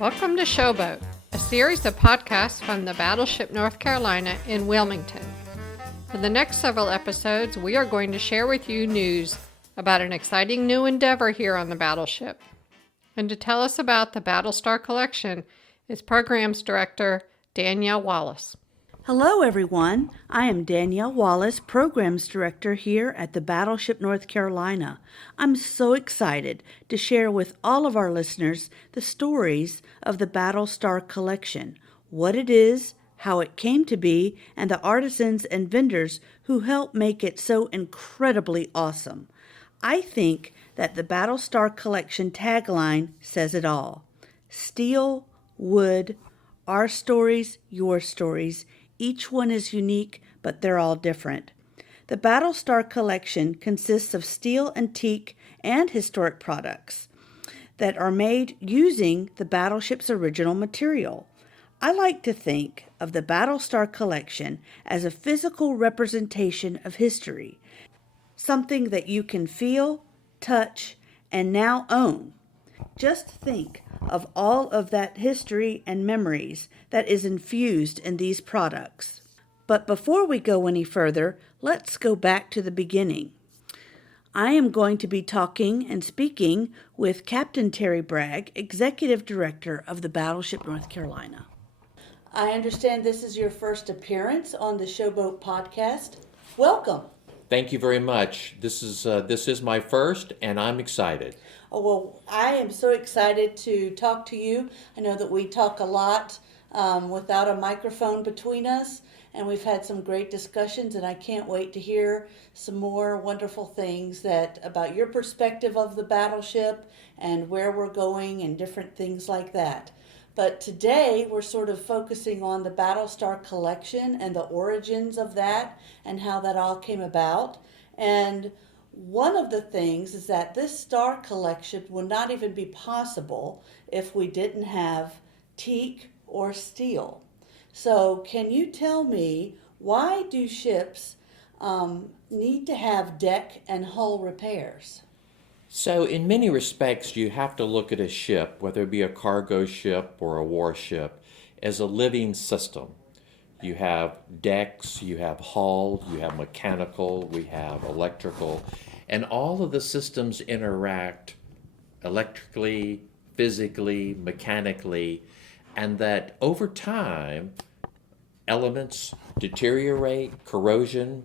Welcome to Showboat, a series of podcasts from the Battleship North Carolina in Wilmington. For the next several episodes, we are going to share with you news about an exciting new endeavor here on the battleship. And to tell us about the Battlestar Collection is Programs Director Danielle Wallace. Hello, everyone. I am Danielle Wallace, Programs Director here at the Battleship North Carolina. I'm so excited to share with all of our listeners the stories of the Battlestar Collection, what it is, how it came to be, and the artisans and vendors who helped make it so incredibly awesome. I think that the Battlestar Collection tagline says it all. Steel, wood, our stories, your stories. Each one is unique, but they're all different. The Battlestar Collection consists of steel, antique, and historic products that are made using the battleship's original material. I like to think of the Battlestar Collection as a physical representation of history, something that you can feel, touch, and now own. Just think of all of that history and memories that is infused in these products. But before we go any further, let's go back to the beginning. I am going to be talking and speaking with Captain Terry Bragg, Executive Director of the Battleship North Carolina. I understand this is your first appearance on the Showboat Podcast. Welcome. Thank you very much. This is my first, and I'm excited. Oh, well, I am so excited to talk to you. I know that we talk a lot without a microphone between us, and we've had some great discussions, and I can't wait to hear some more wonderful things about your perspective of the battleship and where we're going and different things like that. But today we're sort of focusing on the Battlestar Collection and the origins of that and how that all came about. And one of the things is that this star collection would not even be possible if we didn't have teak or steel. So can you tell me, why do ships need to have deck and hull repairs? So in many respects, you have to look at a ship, whether it be a cargo ship or a warship, as a living system. You have decks, you have hull, you have mechanical, we have electrical, and all of the systems interact electrically, physically, mechanically, and that over time, elements deteriorate, corrosion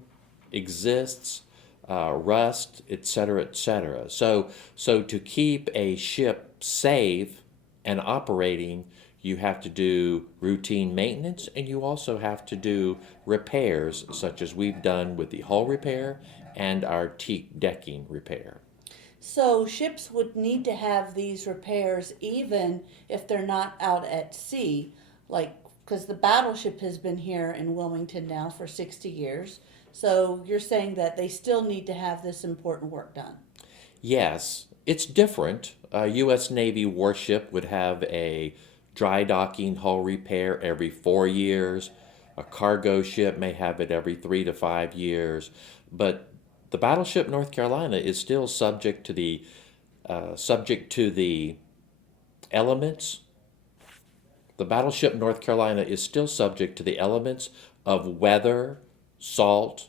exists, rust, etc., etc. So to keep a ship safe and operating, you have to do routine maintenance, and you also have to do repairs, such as we've done with the hull repair and our teak decking repair. So ships would need to have these repairs even if they're not out at sea, because the battleship has been here in Wilmington now for 60 years. So you're saying that they still need to have this important work done? Yes, it's different. A U.S. Navy warship would have a dry docking hull repair every 4 years. A cargo ship may have it every 3 to 5 years. But the Battleship North Carolina is still subject to the elements. The Battleship North Carolina is still subject to the elements of weather, salt,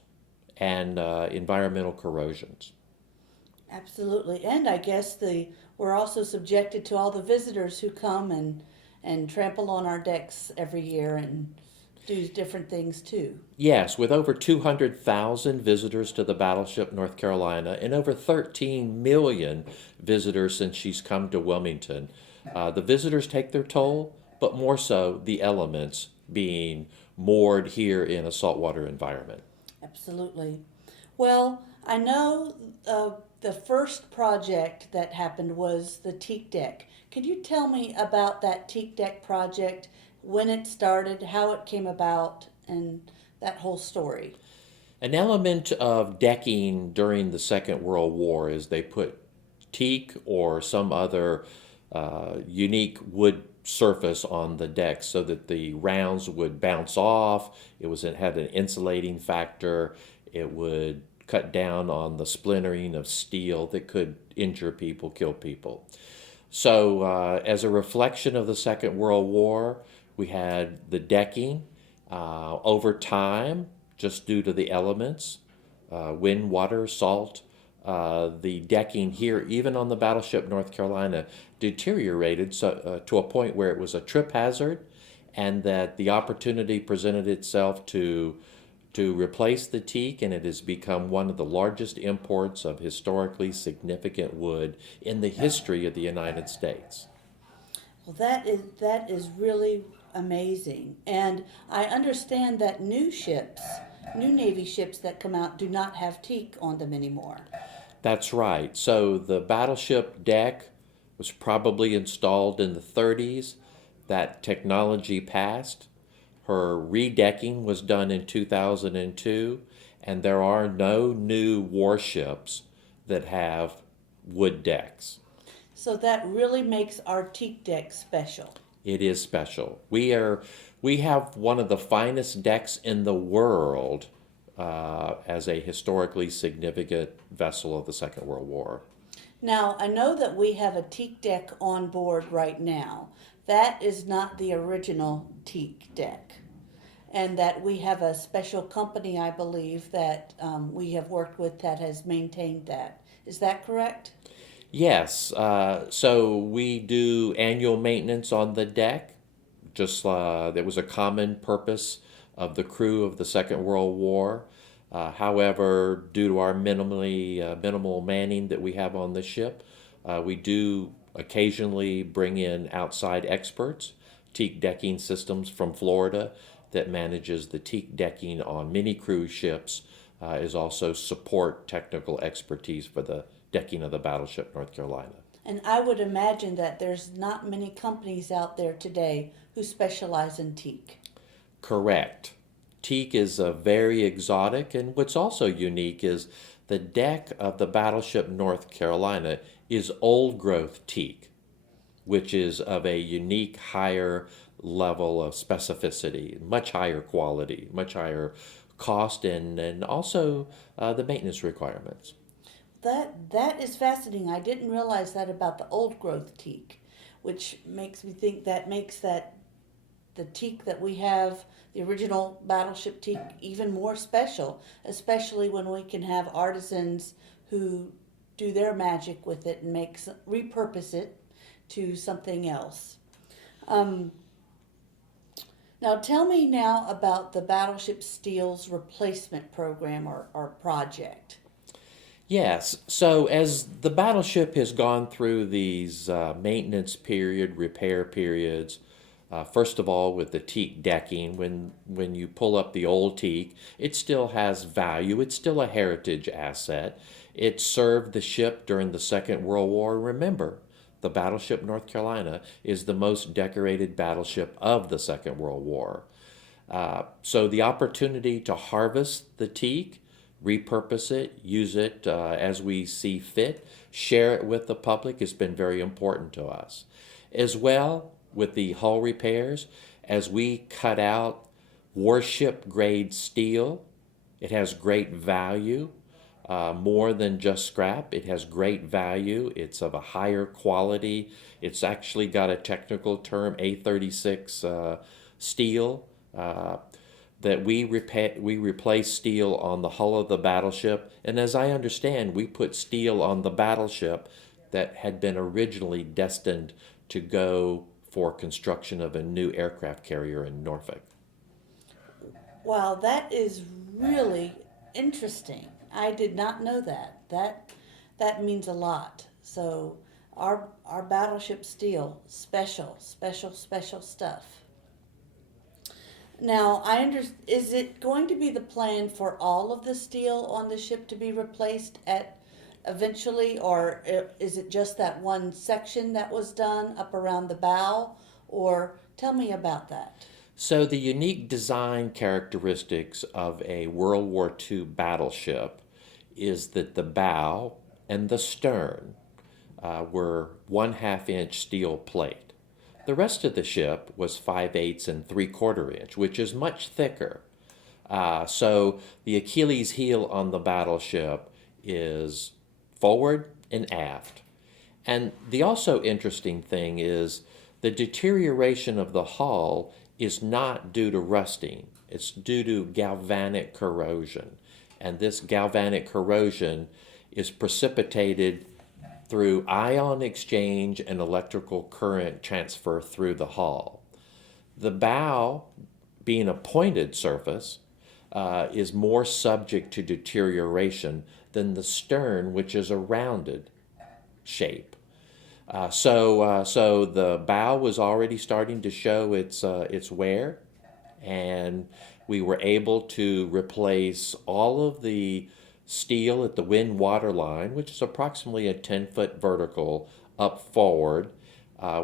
and environmental corrosions. Absolutely. And I guess we're also subjected to all the visitors who come and trample on our decks every year and do different things too. Yes, with over 200,000 visitors to the Battleship North Carolina and over 13 million visitors since she's come to Wilmington, the visitors take their toll, but more so the elements being moored here in a saltwater environment. Absolutely. Well, I know the first project that happened was the Teak Deck. Can you tell me about that Teak Deck project, when it started, how it came about, and that whole story? An element of decking during the Second World War is they put teak or some other unique wood surface on the deck so that the rounds would bounce off. It had an insulating factor. It would cut down on the splintering of steel that could injure people, kill people. So, as a reflection of the Second World War, we had the decking. Over time, just due to the elements, wind, water, salt, the decking here, even on the Battleship North Carolina, deteriorated to a point where it was a trip hazard, and that the opportunity presented itself to replace the teak, and it has become one of the largest imports of historically significant wood in the history of the United States. Well, that is really amazing. And I understand that new Navy ships that come out do not have teak on them anymore. That's right. So the battleship deck was probably installed in the 30s. That technology passed. Her redecking was done in 2002, and there are no new warships that have wood decks. So that really makes our teak deck special. It is special. We have one of the finest decks in the world as a historically significant vessel of the Second World War. Now, I know that we have a teak deck on board right now. That is not the original teak deck. And that we have a special company, I believe, that we have worked with that has maintained that. Is that correct? Yes. So we do annual maintenance on the deck. Just that was a common purpose of the crew of the Second World War. However, due to our minimal manning that we have on the ship, we do occasionally bring in outside experts. Teak Decking Systems from Florida that manages the teak decking on many cruise ships is also support technical expertise for the decking of the Battleship North Carolina. And I would imagine that there's not many companies out there today who specialize in teak. Correct. Teak is a very exotic, and what's also unique is the deck of the Battleship North Carolina is old growth teak, which is of a unique higher level of specificity, much higher quality, much higher cost, and also the maintenance requirements. That is fascinating. I didn't realize that about the old growth teak, which makes me think that makes that the teak that we have, the original battleship teak, even more special, especially when we can have artisans who do their magic with it and repurpose it to something else. Now tell me now about the Battleship Steel's replacement program or project. Yes, so as the battleship has gone through these maintenance period, repair periods, first of all with the teak decking, when you pull up the old teak, it still has value. It's still a heritage asset. It served the ship during the Second World War. Remember, the Battleship North Carolina is the most decorated battleship of the Second World War. So the opportunity to harvest the teak, repurpose it, use it as we see fit, share it with the public has been very important to us. As well, with the hull repairs, as we cut out warship grade steel, it has great value. More than just scrap. It has great value. It's of a higher quality. It's actually got a technical term, A36 steel, that we replace steel on the hull of the battleship. And as I understand, we put steel on the battleship that had been originally destined to go for construction of a new aircraft carrier in Norfolk. Wow, that is really interesting. I did not know that. That means a lot. So our battleship steel, special stuff. Now, is it going to be the plan for all of the steel on the ship to be replaced eventually, or is it just that one section that was done up around the bow? Or tell me about that. So the unique design characteristics of a World War II battleship is that the bow and the stern were 1/2 inch steel plate. The rest of the ship was 5/8 and 3/4 inch, which is much thicker. So the Achilles heel on the battleship is forward and aft. And the also interesting thing is the deterioration of the hull is not due to rusting, it's due to galvanic corrosion. And this galvanic corrosion is precipitated through ion exchange and electrical current transfer through the hull. The bow, being a pointed surface, is more subject to deterioration than the stern, which is a rounded shape. So the bow was already starting to show its wear, and we were able to replace all of the steel at the wind water line, which is approximately a 10-foot vertical up forward.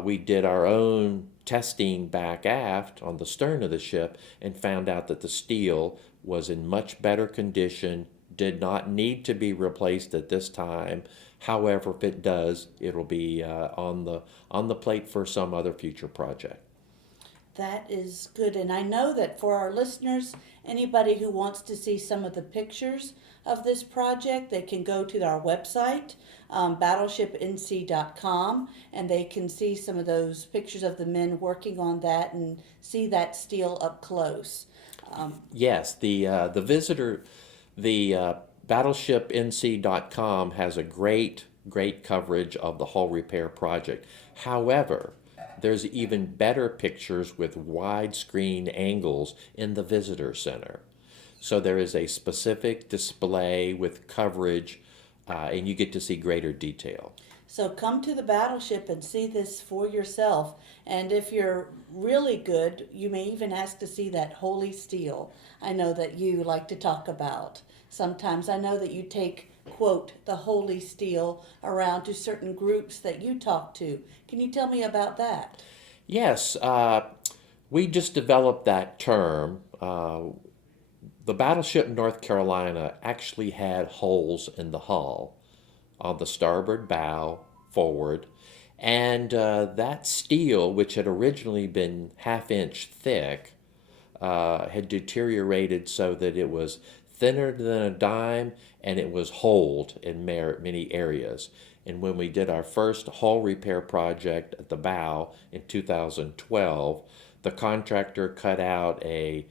We did our own testing back aft on the stern of the ship and found out that the steel was in much better condition, did not need to be replaced at this time. However, if it does, it'll be on the plate for some other future project. That is good. And I know that for our listeners, anybody who wants to see some of the pictures of this project, they can go to our website, BattleshipNC.com, and they can see some of those pictures of the men working on that and see that steel up close. Yes, the visitor, the BattleshipNC.com has a great coverage of the hull repair project. However, there's even better pictures with widescreen angles in the visitor center. So there is a specific display with coverage, and you get to see greater detail. So come to the battleship and see this for yourself. And if you're really good, you may even ask to see that holy steel I know that you like to talk about. Sometimes I know that you take, quote, the holy steel around to certain groups that you talk to. Can you tell me about that? Yes, we just developed that term. The Battleship North Carolina actually had holes in the hull on the starboard bow forward, and that steel, which had originally been half-inch thick, had deteriorated so that it was thinner than a dime, and it was holed in many areas. And when we did our first hull repair project at the bow in 2012, the contractor cut out a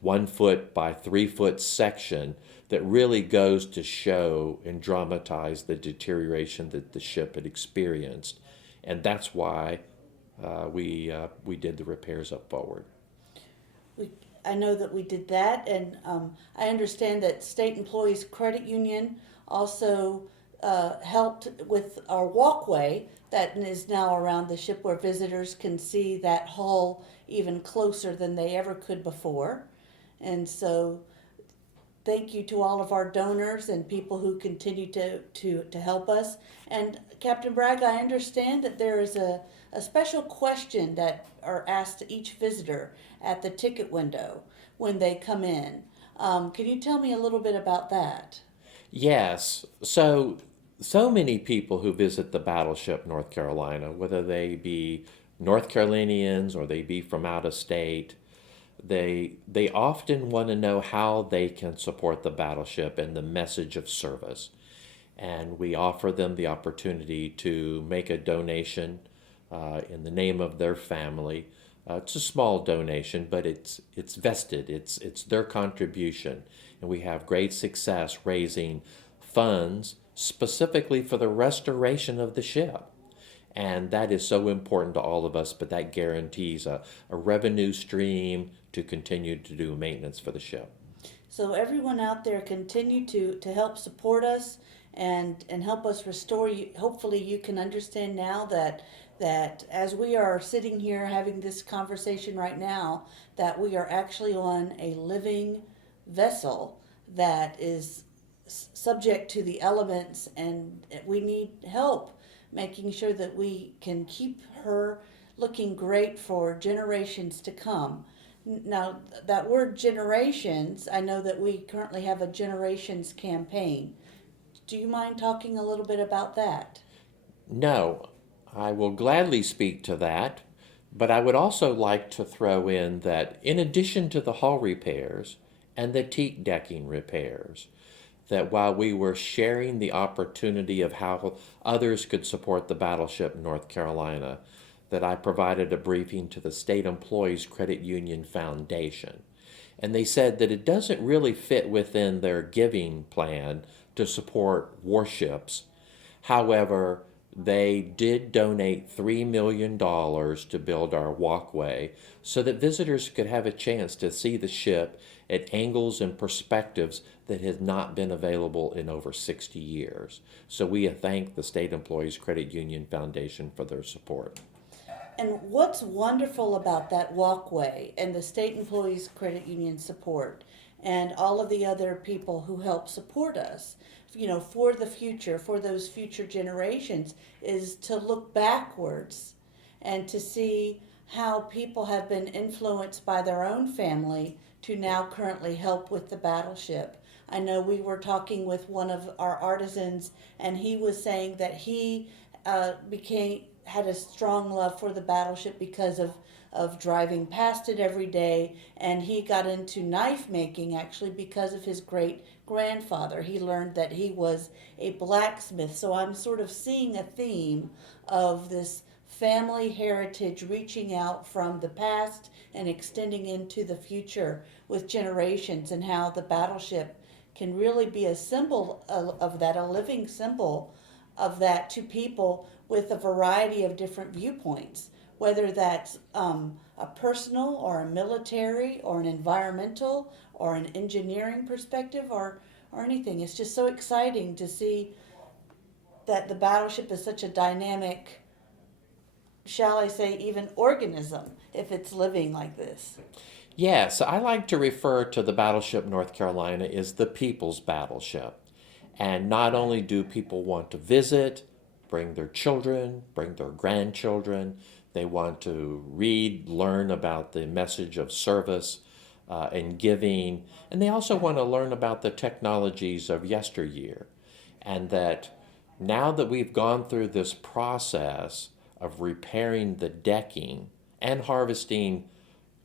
1 foot by 3 foot section that really goes to show and dramatize the deterioration that the ship had experienced. And that's why we did the repairs up forward. I know that we did that, and I understand that State Employees Credit Union also helped with our walkway that is now around the ship, where visitors can see that hull even closer than they ever could before. And so thank you to all of our donors and people who continue to help us. And Captain Bragg, I understand that there is a special question that are asked to each visitor at the ticket window when they come in. Can you tell me a little bit about that? Yes. So many people who visit the Battleship North Carolina, whether they be North Carolinians or they be from out of state, they often want to know how they can support the battleship and the message of service. And we offer them the opportunity to make a donation in the name of their family. It's a small donation, but it's vested. It's their contribution. And we have great success raising funds specifically for the restoration of the ship. And that is so important to all of us, but that guarantees a revenue stream to continue to do maintenance for the ship. So everyone out there, continue to help support us and help us restore you. Hopefully you can understand now that as we are sitting here having this conversation right now, that we are actually on a living vessel that is subject to the elements, and we need help making sure that we can keep her looking great for generations to come. Now, that word generations, I know that we currently have a generations campaign. Do you mind talking a little bit about that? No, I will gladly speak to that, but I would also like to throw in that in addition to the hull repairs and the teak decking repairs, that while we were sharing the opportunity of how others could support the Battleship North Carolina, that I provided a briefing to the State Employees Credit Union Foundation. And they said that it doesn't really fit within their giving plan to support warships. However, they did donate $3 million to build our walkway so that visitors could have a chance to see the ship at angles and perspectives that had not been available in over 60 years. So we thank the State Employees Credit Union Foundation for their support. And what's wonderful about that walkway and the State Employees Credit Union support and all of the other people who help support us, for the future, for those future generations, is to look backwards and to see how people have been influenced by their own family to now currently help with the battleship. I know we were talking with one of our artisans, and he was saying that he had a strong love for the battleship because of driving past it every day, and he got into knife making actually because of his great grandfather. He learned that he was a blacksmith. So I'm sort of seeing a theme of this family heritage reaching out from the past and extending into the future with generations, and how the battleship can really be a symbol of that, a living symbol of that to people with a variety of different viewpoints, whether that's a personal or a military or an environmental or an engineering perspective or anything. It's just so exciting to see that the battleship is such a dynamic, shall I say, even organism, if it's living like this. Yes, I like to refer to the Battleship North Carolina as the Peoples Battleship. And not only do people want to visit, bring their children, bring their grandchildren, they want to read, learn about the message of service and giving, and they also want to learn about the technologies of yesteryear. And that now that we've gone through this process of repairing the decking and harvesting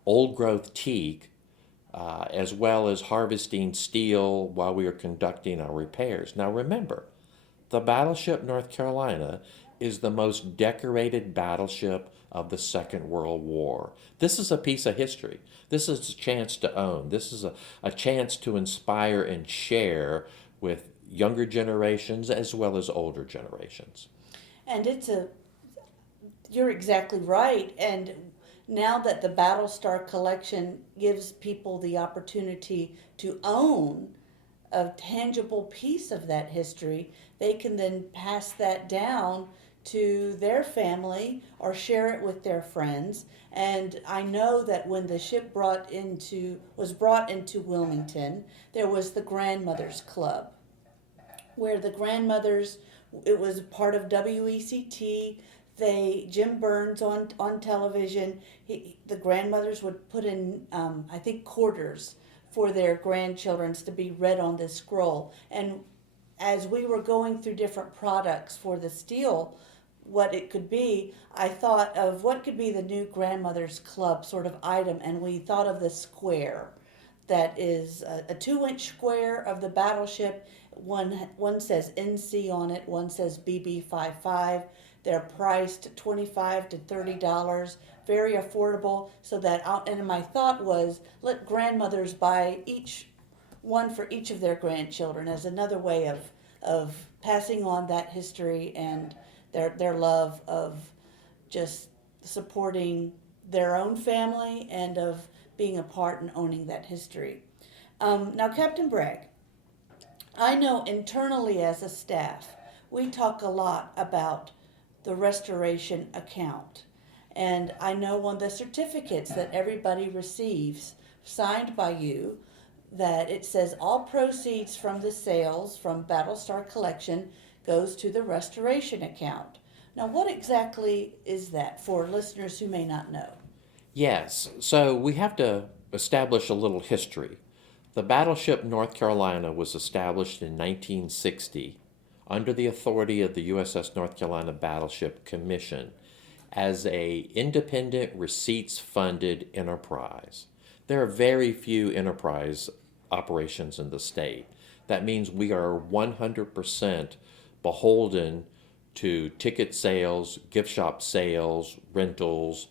old growth teak, as well as harvesting steel while we are conducting our repairs. Now remember, the Battleship North Carolina is the most decorated battleship of the Second World War. This is a piece of history. This is a chance to own. This is a chance to inspire and share with younger generations as well as older generations. And you're exactly right. And now that the Battlestar collection gives people the opportunity to own a tangible piece of that history, they can then pass that down to their family or share it with their friends. And I know that when the ship was brought into Wilmington, there was the Grandmothers Club, where the grandmothers, it was part of WECT. Jim Burns on television, the grandmothers would put in, I think, quarters for their grandchildren to be read on this scroll. And as we were going through different products for the steel, what it could be, I thought of what could be the new Grandmothers Club sort of item, and we thought of the square that is a 2-inch square of the battleship. One says NC on it, one says BB55. They're priced $25 to $30, very affordable. So that, and my thought was, let grandmothers buy one for each of their grandchildren as another way of passing on that history and their love of just supporting their own family and of being a part and owning that history. Now, Captain Bragg, I know internally as a staff, we talk a lot about the restoration account. And I know on the certificates that everybody receives, signed by you, that it says all proceeds from the sales from Battlestar Collection goes to the restoration account. Now, what exactly is that for listeners who may not know? Yes, so we have to establish a little history. The Battleship North Carolina was established in 1960 under the authority of the USS North Carolina Battleship Commission as a independent receipts-funded enterprise. There are very few enterprise operations in the state. That means we are 100% beholden to ticket sales, gift shop sales, rentals,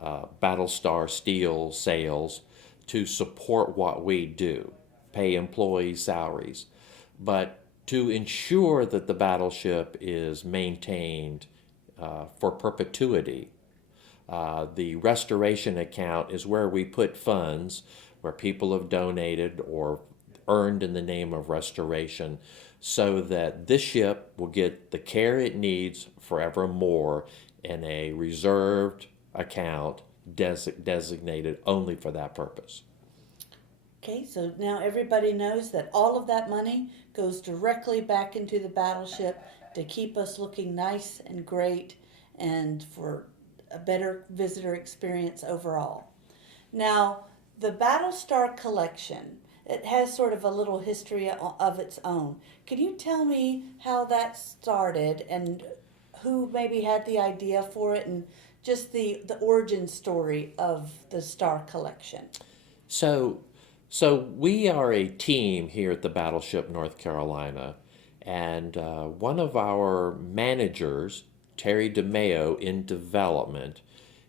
Battlestar Steel sales to support what we do, pay employee salaries. But to ensure that the battleship is maintained for perpetuity, the restoration account is where we put funds where people have donated or earned in the name of restoration so that this ship will get the care it needs forevermore in a reserved account designated only for that purpose. Okay, so now everybody knows that all of that money goes directly back into the battleship to keep us looking nice and great and for a better visitor experience overall. Now, the Battlestar collection, it has sort of a little history of its own. Can you tell me how that started and who maybe had the idea for it and just the origin story of the Star collection? So we are a team here at the Battleship North Carolina, and one of our managers, Terry DeMayo in development,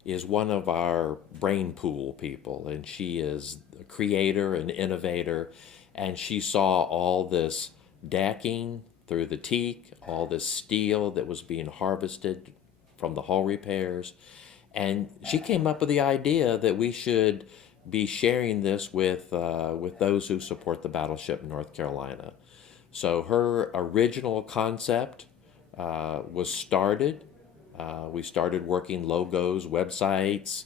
is one of our brain pool people, and she is a creator and innovator, and she saw all this decking through the teak, all this steel that was being harvested from the hull repairs, and she came up with the idea that we should be sharing this with those who support the Battleship North Carolina. So her original concept was started. We started working logos, websites,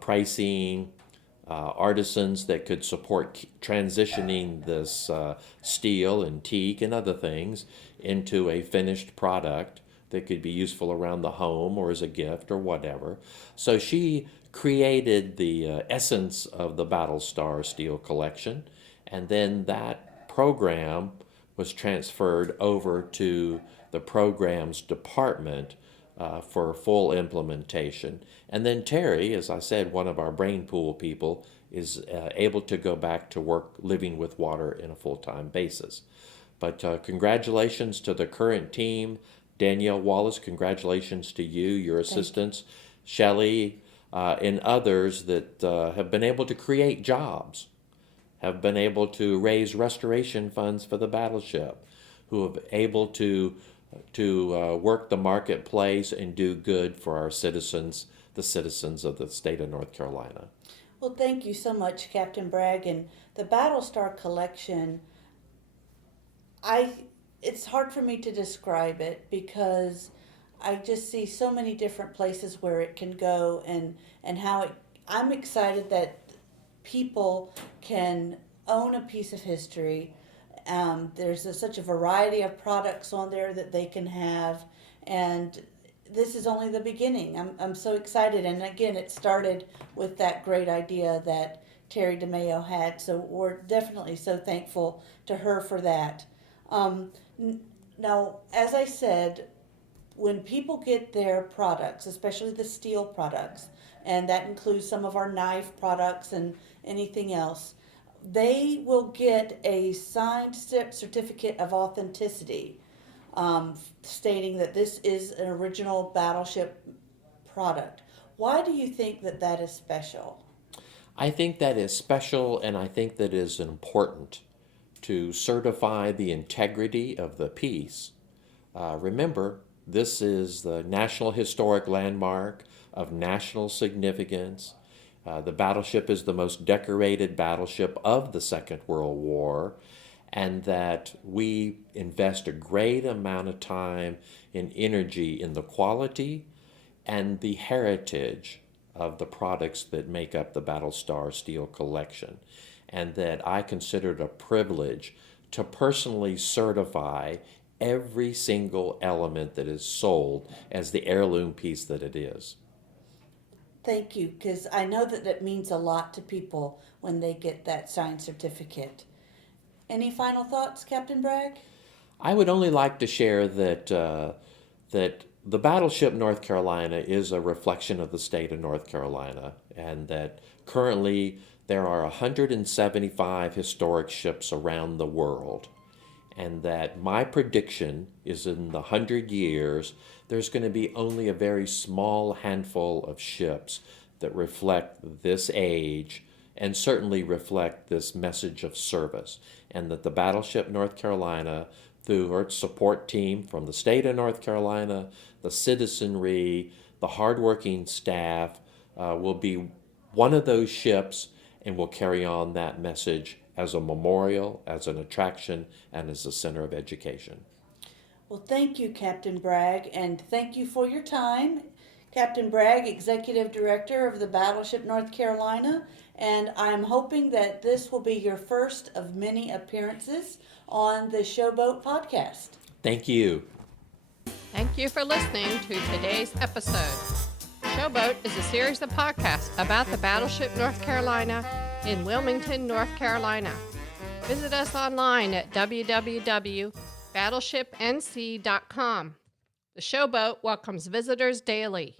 pricing, artisans that could support transitioning this steel and teak and other things into a finished product that could be useful around the home or as a gift or whatever. So she created the essence of the Battlestar Steel collection, and then that program was transferred over to the programs department for full implementation. And then Terry, as I said, one of our brain pool people, is able to go back to work living with water in a full-time basis. But congratulations to the current team. Danielle Wallace, congratulations to you, your assistants, Shelley, and others that have been able to create jobs, have been able to raise restoration funds for the battleship, who have able to work the marketplace and do good for our citizens, the citizens of the state of North Carolina. Well, thank you so much, Captain Bragg. And the Battlestar collection, it's hard for me to describe it because I just see so many different places where it can go and how I'm excited that people can own a piece of history. There's such a variety of products on there that they can have, and this is only the beginning. I'm so excited, and again, it started with that great idea that Terry DeMayo had, so we're definitely so thankful to her for that. Now, as I said, when people get their products, especially the steel products, and that includes some of our knife products and anything else, they will get a signed certificate of authenticity stating that this is an original Battleship product. Why do you think that that is special? I think that is special, and I think that is important to certify the integrity of the piece. Remember, this is the National Historic Landmark of national significance. The battleship is the most decorated battleship of the Second World War, and that we invest a great amount of time and energy in the quality and the heritage of the products that make up the Battlestar Steel collection, and that I consider it a privilege to personally certify every single element that is sold as the heirloom piece that it is. Thank you, because I know that that means a lot to people when they get that signed certificate. Any final thoughts, Captain Bragg? I would only like to share that The Battleship North Carolina is a reflection of the state of North Carolina, and that currently there are 175 historic ships around the world, and that my prediction is in the 100 years, there's going to be only a very small handful of ships that reflect this age and certainly reflect this message of service, and that the Battleship North Carolina, through its support team from the state of North Carolina, the citizenry, the hardworking staff, will be one of those ships and will carry on that message as a memorial, as an attraction, and as a center of education. Well, thank you, Captain Bragg, and thank you for your time. Captain Bragg, Executive Director of the Battleship North Carolina, and I'm hoping that this will be your first of many appearances on the Showboat Podcast. Thank you. Thank you for listening to today's episode. Showboat is a series of podcasts about the Battleship North Carolina in Wilmington, North Carolina. Visit us online at www.BattleshipNCcom. The Showboat welcomes visitors daily.